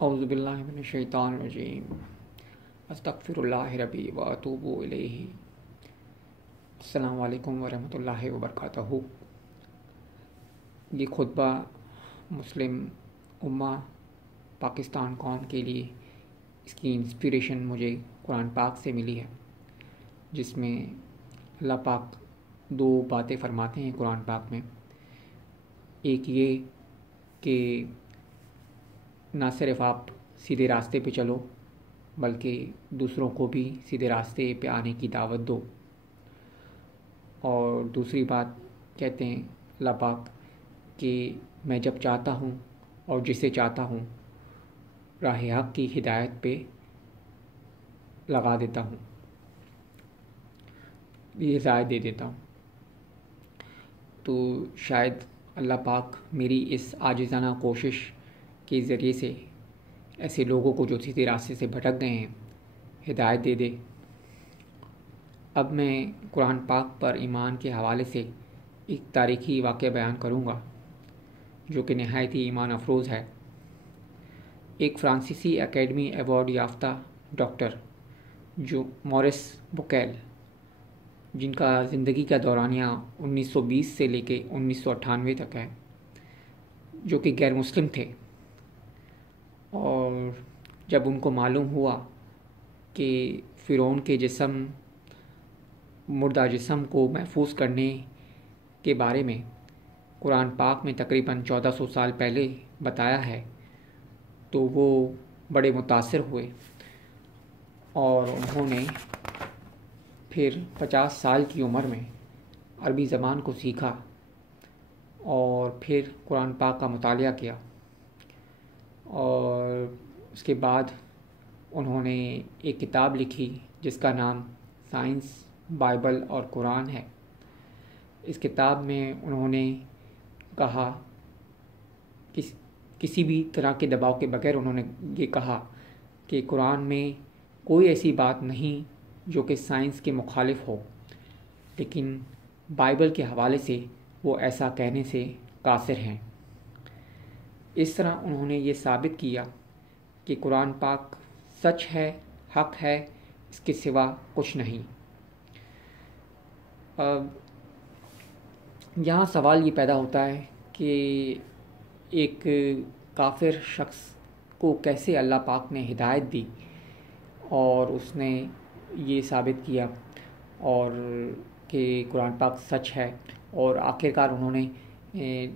اعوذ باللہ من الشیطان الرجیم استغفراللہ ربی و اتوب الیہ۔ السلام علیکم ورحمۃ اللہ وبرکاتہ۔ یہ خطبہ مسلم امہ پاکستان قوم کے لیے، اس کی انسپریشن مجھے قرآن پاک سے ملی ہے، جس میں اللہ پاک دو باتیں فرماتے ہیں قرآن پاک میں۔ ایک یہ کہ نہ صرف آپ سیدھے راستے پہ چلو بلکہ دوسروں کو بھی سیدھے راستے پہ آنے کی دعوت دو، اور دوسری بات کہتے ہیں اللہ پاک کہ میں جب چاہتا ہوں اور جسے چاہتا ہوں راہ حق کی ہدایت پہ لگا دیتا ہوں، یہ ہدایت دے دیتا ہوں۔ تو شاید اللہ پاک میری اس عاجزانہ کوشش کے ذریعے سے ایسے لوگوں کو جو سیدھے راستے سے بھٹک گئے ہیں ہدایت دے دے۔ اب میں قرآن پاک پر ایمان کے حوالے سے ایک تاریخی واقعہ بیان کروں گا جو کہ نہایت ہی ایمان افروز ہے۔ ایک فرانسیسی اکیڈمی ایوارڈ یافتہ ڈاکٹر جو مورس بوکیل، جن کا زندگی کا دورانیہ 1920 سے لے کے 1998 تک ہے، جو کہ غیر مسلم تھے، اور جب ان کو معلوم ہوا کہ فرعون کے جسم، مردہ جسم کو محفوظ کرنے کے بارے میں قرآن پاک میں تقریباً 1400 سال پہلے بتایا ہے، تو وہ بڑے متاثر ہوئے، اور انہوں نے پھر 50 سال کی عمر میں عربی زبان کو سیکھا اور پھر قرآن پاک کا مطالعہ کیا، اور اس کے بعد انہوں نے ایک کتاب لکھی جس کا نام سائنس، بائبل اور قرآن ہے۔ اس کتاب میں انہوں نے کہا، کسی بھی طرح کے دباؤ کے بغیر انہوں نے یہ کہا کہ قرآن میں کوئی ایسی بات نہیں جو کہ سائنس کے مخالف ہو، لیکن بائبل کے حوالے سے وہ ایسا کہنے سے قاصر ہیں۔ اس طرح انہوں نے یہ ثابت کیا کہ قرآن پاک سچ ہے، حق ہے، اس کے سوا کچھ نہیں۔ یہاں سوال یہ پیدا ہوتا ہے کہ ایک کافر شخص کو کیسے اللہ پاک نے ہدایت دی اور اس نے یہ ثابت کیا اور کہ قرآن پاک سچ ہے، اور آخرکار انہوں نے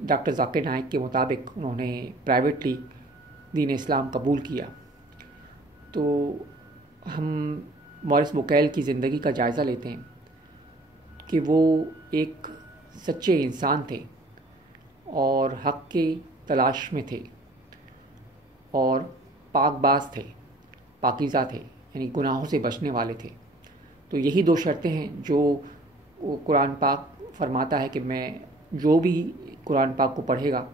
ڈاکٹر ذاکر نائک کے مطابق انہوں نے پرائیویٹلی دین اسلام قبول کیا۔ تو ہم مورس بوکیل کی زندگی کا جائزہ لیتے ہیں کہ وہ ایک سچے انسان تھے اور حق کی تلاش میں تھے اور پاک باز تھے، پاکیزہ تھے، یعنی گناہوں سے بچنے والے تھے۔ تو یہی دو شرطیں ہیں جو قرآن پاک فرماتا ہے کہ میں جو بھی قرآن پاک کو پڑھے گا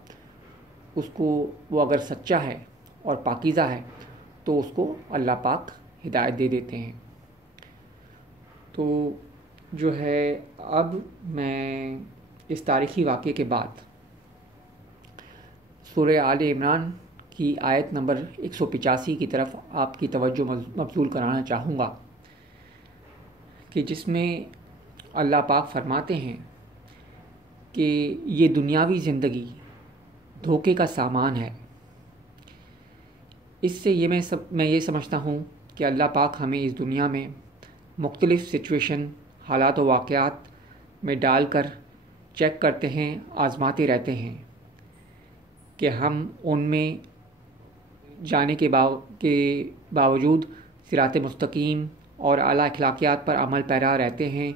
اس کو، وہ اگر سچا ہے اور پاکیزہ ہے تو اس کو اللہ پاک ہدایت دے دیتے ہیں۔ تو جو ہے اب میں اس تاریخی واقعے کے بعد سورہ آل عمران کی آیت نمبر 185 کی طرف آپ کی توجہ مبذول کرانا چاہوں گا، کہ جس میں اللہ پاک فرماتے ہیں کہ یہ دنیاوی زندگی دھوکے کا سامان ہے۔ اس سے میں یہ سمجھتا ہوں کہ اللہ پاک ہمیں اس دنیا میں مختلف سچویشن، حالات و واقعات میں ڈال کر چیک کرتے ہیں، آزماتے رہتے ہیں کہ ہم ان میں جانے کے باوجود صراط مستقیم اور اعلیٰ اخلاقیات پر عمل پیرا رہتے ہیں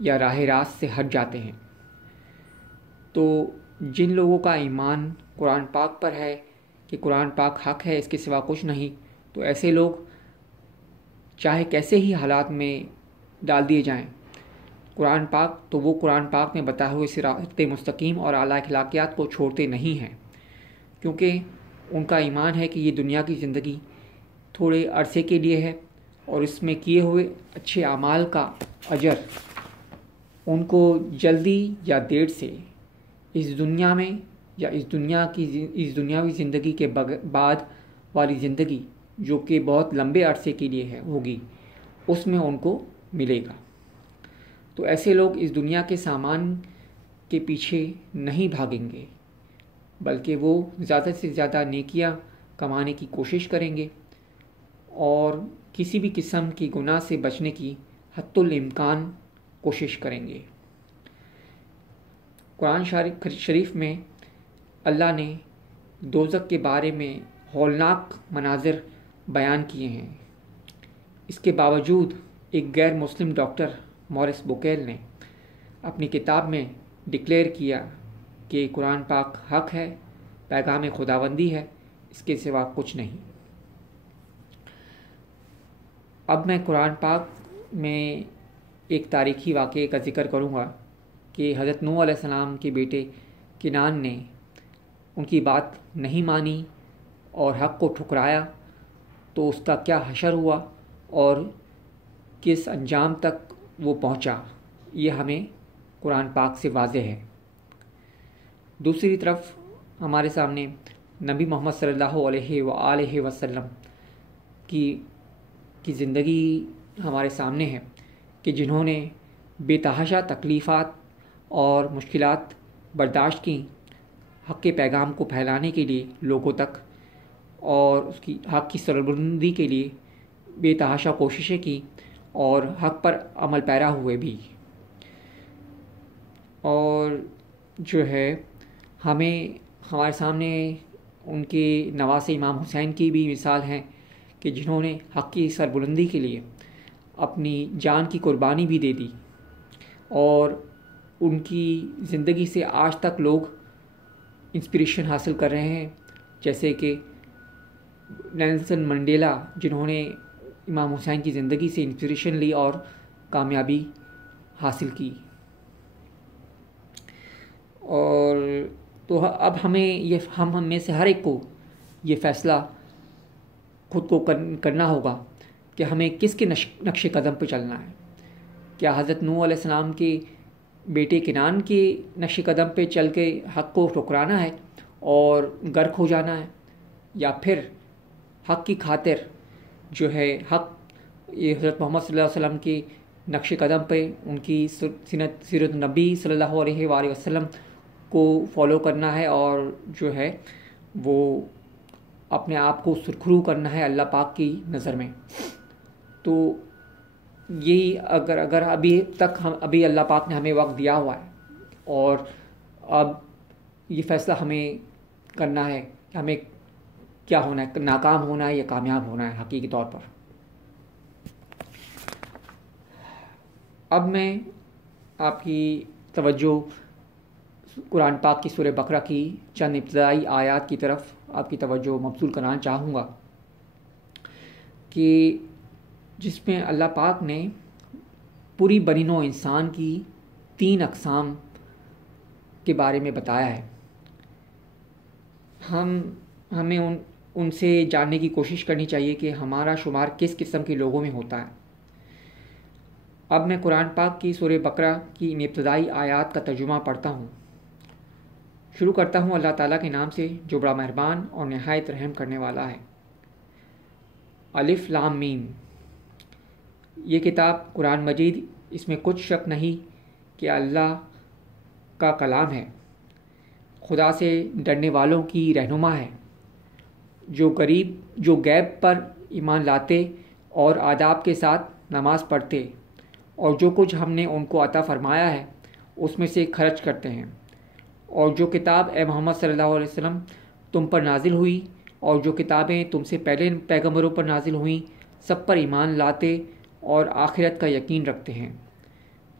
یا راہ راست سے ہٹ جاتے ہیں۔ تو جن لوگوں کا ایمان قرآن پاک پر ہے کہ قرآن پاک حق ہے، اس کے سوا کچھ نہیں، تو ایسے لوگ چاہے کیسے ہی حالات میں ڈال دیے جائیں، قرآن پاک تو وہ قرآن پاک میں بتائے ہوئے صراط مستقیم اور اعلیٰ اخلاقیات کو چھوڑتے نہیں ہیں، کیونکہ ان کا ایمان ہے کہ یہ دنیا کی زندگی تھوڑے عرصے کے لیے ہے، اور اس میں کیے ہوئے اچھے اعمال کا اجر ان کو جلدی یا دیر سے اس دنیا میں یا اس دنیاوی زندگی کے بعد والی زندگی جو کہ بہت لمبے عرصے کے لیے ہوگی اس میں ان کو ملے گا۔ تو ایسے لوگ اس دنیا کے سامان کے پیچھے نہیں بھاگیں گے، بلکہ وہ زیادہ سے زیادہ نیکیاں کمانے کی کوشش کریں گے اور کسی بھی قسم کی گناہ سے بچنے کی حتی الامکان کوشش کریں گے۔ قرآن شریف میں اللہ نے دوزخ کے بارے میں ہولناک مناظر بیان کیے ہیں۔ اس کے باوجود ایک غیر مسلم ڈاکٹر مورس بوکیل نے اپنی کتاب میں ڈکلیئر کیا کہ قرآن پاک حق ہے، پیغام خداوندی ہے، اس کے سوا کچھ نہیں۔ اب میں قرآن پاک میں ایک تاریخی واقعے کا ذکر کروں گا کہ حضرت نوح علیہ السلام کے بیٹے کنعان نے ان کی بات نہیں مانی اور حق کو ٹھکرایا، تو اس کا کیا حشر ہوا اور کس انجام تک وہ پہنچا، یہ ہمیں قرآن پاک سے واضح ہے۔ دوسری طرف ہمارے سامنے نبی محمد صلی اللہ علیہ وآلہ وسلم کی زندگی ہمارے سامنے ہے کہ جنہوں نے بے تحاشا تکلیفات اور مشکلات برداشت کی حق کے پیغام کو پھیلانے کے لیے لوگوں تک، اور اس کی حق کی سربلندی کے لیے بے تحاشا کوششیں کی اور حق پر عمل پیرا ہوئے بھی۔ اور جو ہے ہمارے سامنے ان کے نواسے امام حسین کی بھی مثال ہیں کہ جنہوں نے حق کی سربلندی کے لیے اپنی جان کی قربانی بھی دے دی، اور ان کی زندگی سے آج تک لوگ انسپریشن حاصل کر رہے ہیں، جیسے کہ نیلسن منڈیلا جنہوں نے امام حسین کی زندگی سے انسپریشن لی اور کامیابی حاصل کی۔ اور تو اب ہم میں سے ہر ایک کو یہ فیصلہ خود کو کرنا ہوگا کہ ہمیں کس کے نقش قدم پہ چلنا ہے۔ کیا حضرت نوح علیہ السلام کے بیٹے کنعان کے نقش قدم پہ چل کے حق کو ٹھکرانا ہے اور غرق ہو جانا ہے، یا پھر حق کی خاطر جو ہے یہ حضرت محمد صلی اللہ علیہ وسلم کے نقش قدم پہ ان کی سیرت نبی صلی اللہ علیہ وآلہ وسلم کو فالو کرنا ہے اور جو ہے وہ اپنے آپ کو سرخرو کرنا ہے اللہ پاک کی نظر میں۔ تو یہی اگر ابھی اللہ پاک نے ہمیں وقت دیا ہوا ہے اور اب یہ فیصلہ ہمیں کرنا ہے کہ ہمیں کیا ہونا ہے، ناکام ہونا ہے یا کامیاب ہونا ہے حقیقی طور پر۔ اب میں آپ کی توجہ قرآن پاک کی سورہ بقرہ کی چند ابتدائی آیات کی طرف آپ کی توجہ مبذول کرانا چاہوں گا کہ جس میں اللہ پاک نے پوری بنی نوع انسان کی 3 اقسام کے بارے میں بتایا ہے۔ ہمیں ان سے جاننے کی کوشش کرنی چاہیے کہ ہمارا شمار کس قسم کے لوگوں میں ہوتا ہے۔ اب میں قرآن پاک کی سورہ بقرہ کی ان ابتدائی آیات کا ترجمہ پڑھتا ہوں۔ شروع کرتا ہوں اللہ تعالیٰ کے نام سے جو بڑا مہربان اور نہایت رحم کرنے والا ہے۔ الف لام میم۔ یہ کتاب قرآن مجید، اس میں کچھ شک نہیں کہ اللہ کا کلام ہے، خدا سے ڈرنے والوں کی رہنما ہے، جو غیب پر ایمان لاتے اور آداب کے ساتھ نماز پڑھتے اور جو کچھ ہم نے ان کو عطا فرمایا ہے اس میں سے خرچ کرتے ہیں، اور جو کتاب اے محمد صلی اللہ علیہ وسلم تم پر نازل ہوئی اور جو کتابیں تم سے پہلے پیغمبروں پر نازل ہوئیں سب پر ایمان لاتے اور آخرت کا یقین رکھتے ہیں،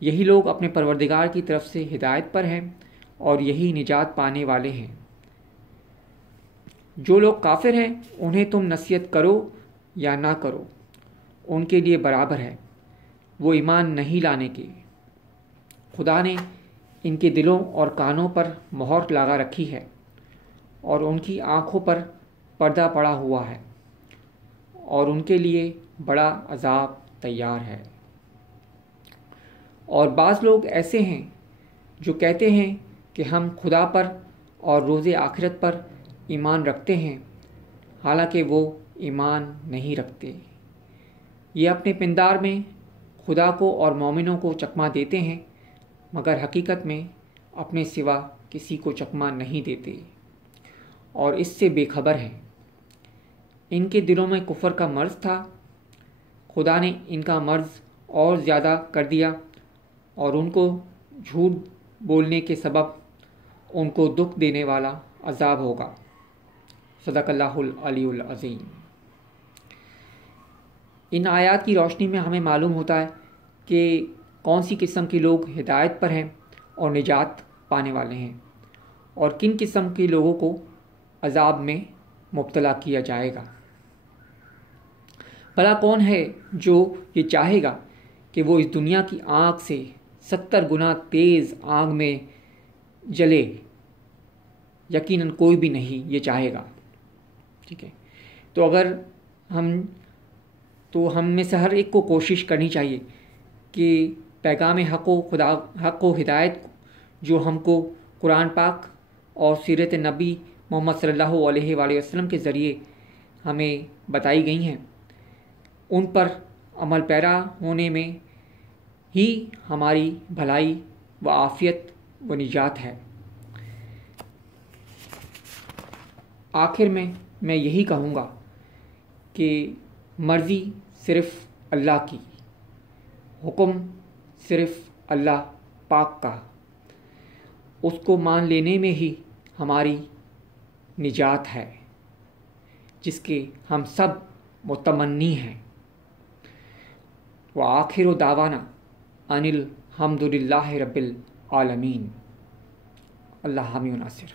یہی لوگ اپنے پروردگار کی طرف سے ہدایت پر ہیں اور یہی نجات پانے والے ہیں۔ جو لوگ کافر ہیں انہیں تم نصیحت کرو یا نہ کرو ان کے لیے برابر ہے، وہ ایمان نہیں لانے کے۔ خدا نے ان کے دلوں اور کانوں پر مہر لگا رکھی ہے اور ان کی آنکھوں پر پردہ پڑا ہوا ہے، اور ان کے لیے بڑا عذاب تیار ہے۔ اور بعض لوگ ایسے ہیں جو کہتے ہیں کہ ہم خدا پر اور روز آخرت پر ایمان رکھتے ہیں، حالانکہ وہ ایمان نہیں رکھتے۔ یہ اپنے پندار میں خدا کو اور مومنوں کو چکمہ دیتے ہیں، مگر حقیقت میں اپنے سوا کسی کو چکمہ نہیں دیتے اور اس سے بے خبر ہیں۔ ان کے دلوں میں کفر کا مرض تھا، خدا نے ان کا مرض اور زیادہ کر دیا اور ان کو جھوٹ بولنے کے سبب ان کو دکھ دینے والا عذاب ہوگا۔ صدق اللہ العلی العظیم۔ ان آیات کی روشنی میں ہمیں معلوم ہوتا ہے کہ کون سی قسم کے لوگ ہدایت پر ہیں اور نجات پانے والے ہیں، اور کن قسم کے لوگوں کو عذاب میں مبتلا کیا جائے گا۔ بھلا کون ہے جو یہ چاہے گا کہ وہ اس دنیا کی آگ سے 70 گنا تیز آگ میں جلے؟ یقیناً کوئی بھی نہیں یہ چاہے گا۔ ٹھیک ہے، تو ہم میں سے ہر ایک کو کوشش کرنی چاہیے کہ پیغام حق و ہدایت جو ہم کو قرآن پاک اور سیرت نبی محمد صلی اللہ علیہ وآلہ وسلم کے ذریعے ہمیں بتائی گئی ہیں، ان پر عمل پیرا ہونے میں ہی ہماری بھلائی و عافیت و نجات ہے۔ آخر میں یہی کہوں گا کہ مرضی صرف اللہ کی، حکم صرف اللہ پاک کا، اس کو مان لینے میں ہی ہماری نجات ہے، جس کے ہم سب متمنی ہیں۔ وآخر دعوانا ان الحمد للہ رب العالمین۔ اللہ حامی و ناصر۔